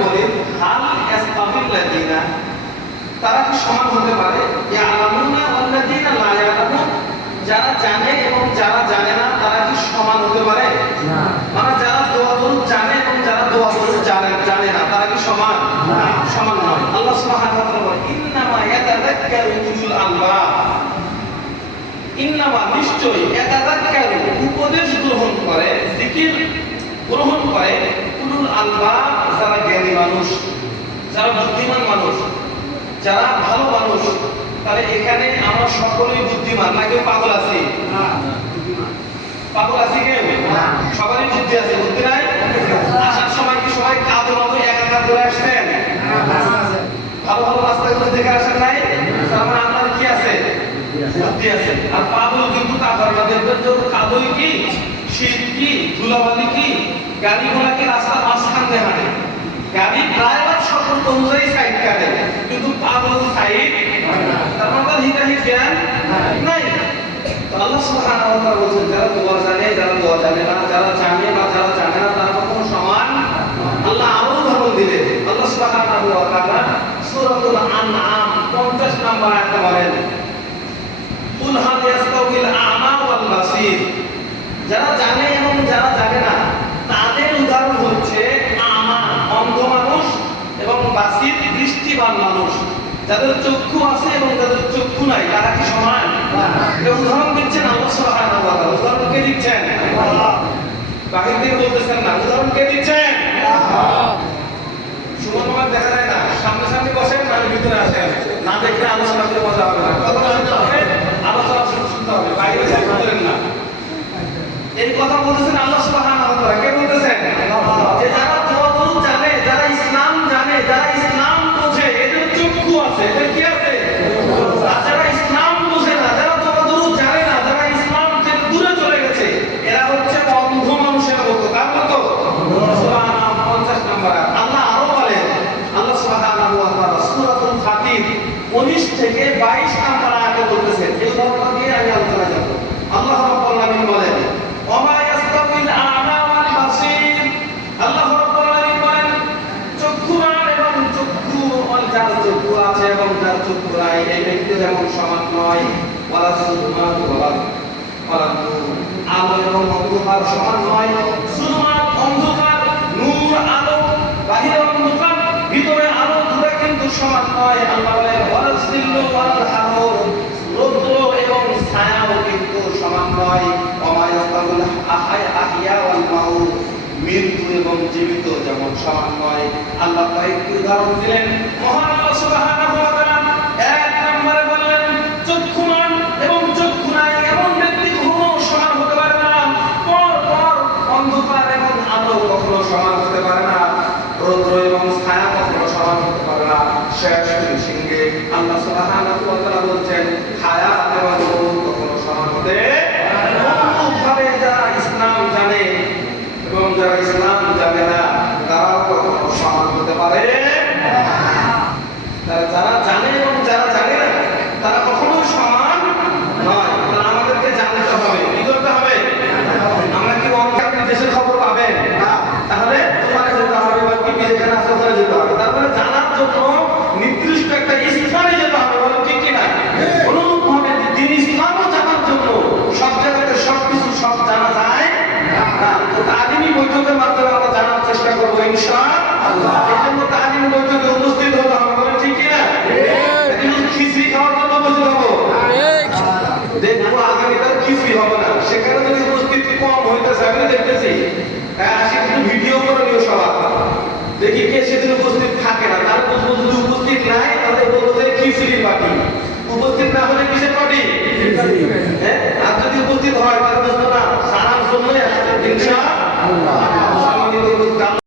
বলি হাল ইয়াস্তাবিল্লাযিনা, তারা কি সমান হতে পারে? ইয়ালামুনা ওয়াল্লাযিনা লা ইয়ালামুন, যারা জানে এবং যারা জানে না তারা কি সমান হতে পারে? না। মানে যারা দোয়া দরুদ জানে এবং যারা দোয়া দরুদ জানে না তারা কি সমান? না, সমান নয়। আল্লাহ সুবহানাহু ওয়া তাআলা বলেন ইন্নামা ইয়াতাযাক্কারু উলুল আলবাব, ইন্নামা নিশ্চয়ই ইয়াতাযাক্কারু উপদেশ গ্রহণ করে, জিকির গ্রহণ করে উলুল আলবাব, যারা জ্ঞানী মানুষ, যারা বুদ্ধিমান মানুষ, যারা ভালো মানুষ। তাহলে এখানে আমরা সকলেই বুদ্ধিমান, না কেউ পাগল আছি? পাগল আছি কেউ? সবারই বুদ্ধি আছে, বুদ্ধি নাই? আসার সময় কি সবাই কাঁধে মতো একা করে আসছেন? ভালো ভালো রাস্তাগুলো দেখে আসেন নাই? তার মানে আপনার কি আছে? বুদ্ধি আছে। আর পাগল কিন্তু তা করে না। দেখবেন যে কাদই কি, শীত কি, ধুলাবালি কি, গাড়ি ঘোড়া কি রাস্তার মাঝখান দিয়ে হাঁটে, গাড়ি ড্রাইভার সতর্ক অনুযায়ী সাইড কাটে, কিন্তু পাগল সাইড, তার মানে তার হিতাহিত জ্ঞান নাই। তো আল্লাহ সুবহানাহু ওয়া তাআলা বলেন যারা দোয়া জানে, যারা দোয়া জানে না, যারা জানে বা যারা জানে না তারা কখনো সমান। আল্লাহ আরো উদাহরণ দিলেন। আল্লাহ সুবহানাহু ওয়া তাআলা সূরাতুল আনআম 50 নম্বর আয়াতে বলেন কুল হাল ইয়াস্তাউল আ'মা ওয়াল বাসীর, যারা জানে এবং যারা জানে না তাদের উদাহরণ হচ্ছে আমা অন্ধ মানুষ এবং বাসীর দৃষ্টিবান মানুষ, যাদের চক্ষু আছে এবং যাদের চক্ষু নাই তারা কি সমান? এটা উদাহরণ দিচ্ছেন আল্লাহ সুবহানাহু ওয়া তাআলা। উদাহরণ কে দিচ্ছেন? আল্লাহ। বাহির থেকে বলতেছেন না, উদাহরণ কে দিচ্ছেন? আল্লাহ। সুবহানাল্লাহ। দেখা যায় না, সামনে সামনে বসেন মানে ভিতরে আসেন, না দেখলে আলোচনা করে মজা হবে না, কথা শুনতে হবে, আলোচনা শুনতে হবে, বাইরে যাইতে পারেন না। এই কথা বলতেছেন আল্লাহ সুবহানাহু ওয়া তাআলা। কে বলতেছেন? আল্লাহ। যে যারা দোয়া দরুদ জানে, যারা ইসলাম জানে, যারা ইসলাম বোঝে, এদের চক্ষু আছে, এদের কি আছে? আর যারা ইসলাম বোঝে না, যারা দোয়া দরুদ জানে না, যারা ইসলাম থেকে দূরে চলে গেছে, এরা হচ্ছে অন্ধ মানুষের মতো। কার মতো? সূরা আনআম 50 নম্বর আয়াত। আল্লাহ আরো বলেন, আল্লাহ সুবহানাহু ওয়া তাআলা সূরাতুল ফাতির 19 থেকে 22 নম্বর আয়াতে বলতেছেন। এই উদাহরণ দিয়ে আমি আলোচনা করব। আল্লাহ রাব্বুল আলামিন বলেন ওমা ইয়াস্তাউল আ'মা ওয়াল বাসীর, আল্লাহ রাব্বুল আলামিন বলেন চক্ষুমান এবং চক্ষু, যার চক্ষু আছে এবং যার চক্ষু নাই এই ব্যক্তি যেমন সমান নয়। ওয়ালা সুলমাত ওয়ালা নূর, আলো এবং অন্ধকার সমান নয়। সুলমাত অন্ধকার, নূর আলো, বাহিরে অন্ধকার ভিতরে আলো, দুটো কিন্তু সমান নয়। আল্লাহ বলেন ওয়ালা জিল্লু ওয়াল হারুর, রৌদ্র এবং ছায়াও কিন্তু সমান নয়। আহিয়া ওয়াল মাউত, মৃত্যু এবং জীবিত যেমন সমান নয়। আল্লাহ কয়েকটি উদাহরণ দিলেন। মহান আল্লাহ সুবহানাহু ওয়া তাআলা এক নম্বরে বললেন চক্ষুমান এবং চক্ষু নাই এমন ব্যক্তি কখনো সমান হতে পারে না। পর পর অন্ধকার এবং আলো কখনো সমান হতে পারে না। রৌদ্র এবং ছায়া কখনো সমান হতে পারে না। শেষ সিংহে আল্লাহ সুবহানাহু ওয়া তাআলা বলছেন হায়াত এবং মউত কখনো সমান হতে ভাবে। যারা ইসলাম জানে এবং যারা ইসলাম জানে না তারাও কখনো সমান হতে পারে না। যারা জানে এবং যারা জানে না তারা কখনো সমান নয়। আমাদেরকে জানতে হবে, কি করতে হবে? আমরা কি অনেক দেশের খবর পাবেন না? তাহলে তোমাকে যেতে হবে বা কি যেখানে আছে ওখানে যেতে হবে। তারপরে জানার জন্য নির্দিষ্ট একটা স্থানে যেতে হবে, বলে ঠিক কিনা? অনুরূপভাবে দিন ইসলামও জানার জন্য সব জায়গাতে সবকিছু সব জানা যায় না। তো তালিমি বৈঠকের মাধ্যমে আমরা জানার চেষ্টা করবো ইনশাআল্লাহ। এই জন্য তালিমি বৈঠকে উপস্থিত হতে হবে, বলে ঠিক কিনা? খিচড়ি খাওয়ার জন্য উপস্থিত হবো, দেখবো আগামীকাল খিচড়ি হবে না। সেখানে যদি উপস্থিতি কম হইতেছে, আমি দেখতেছি আসি একটু ভিডিও করে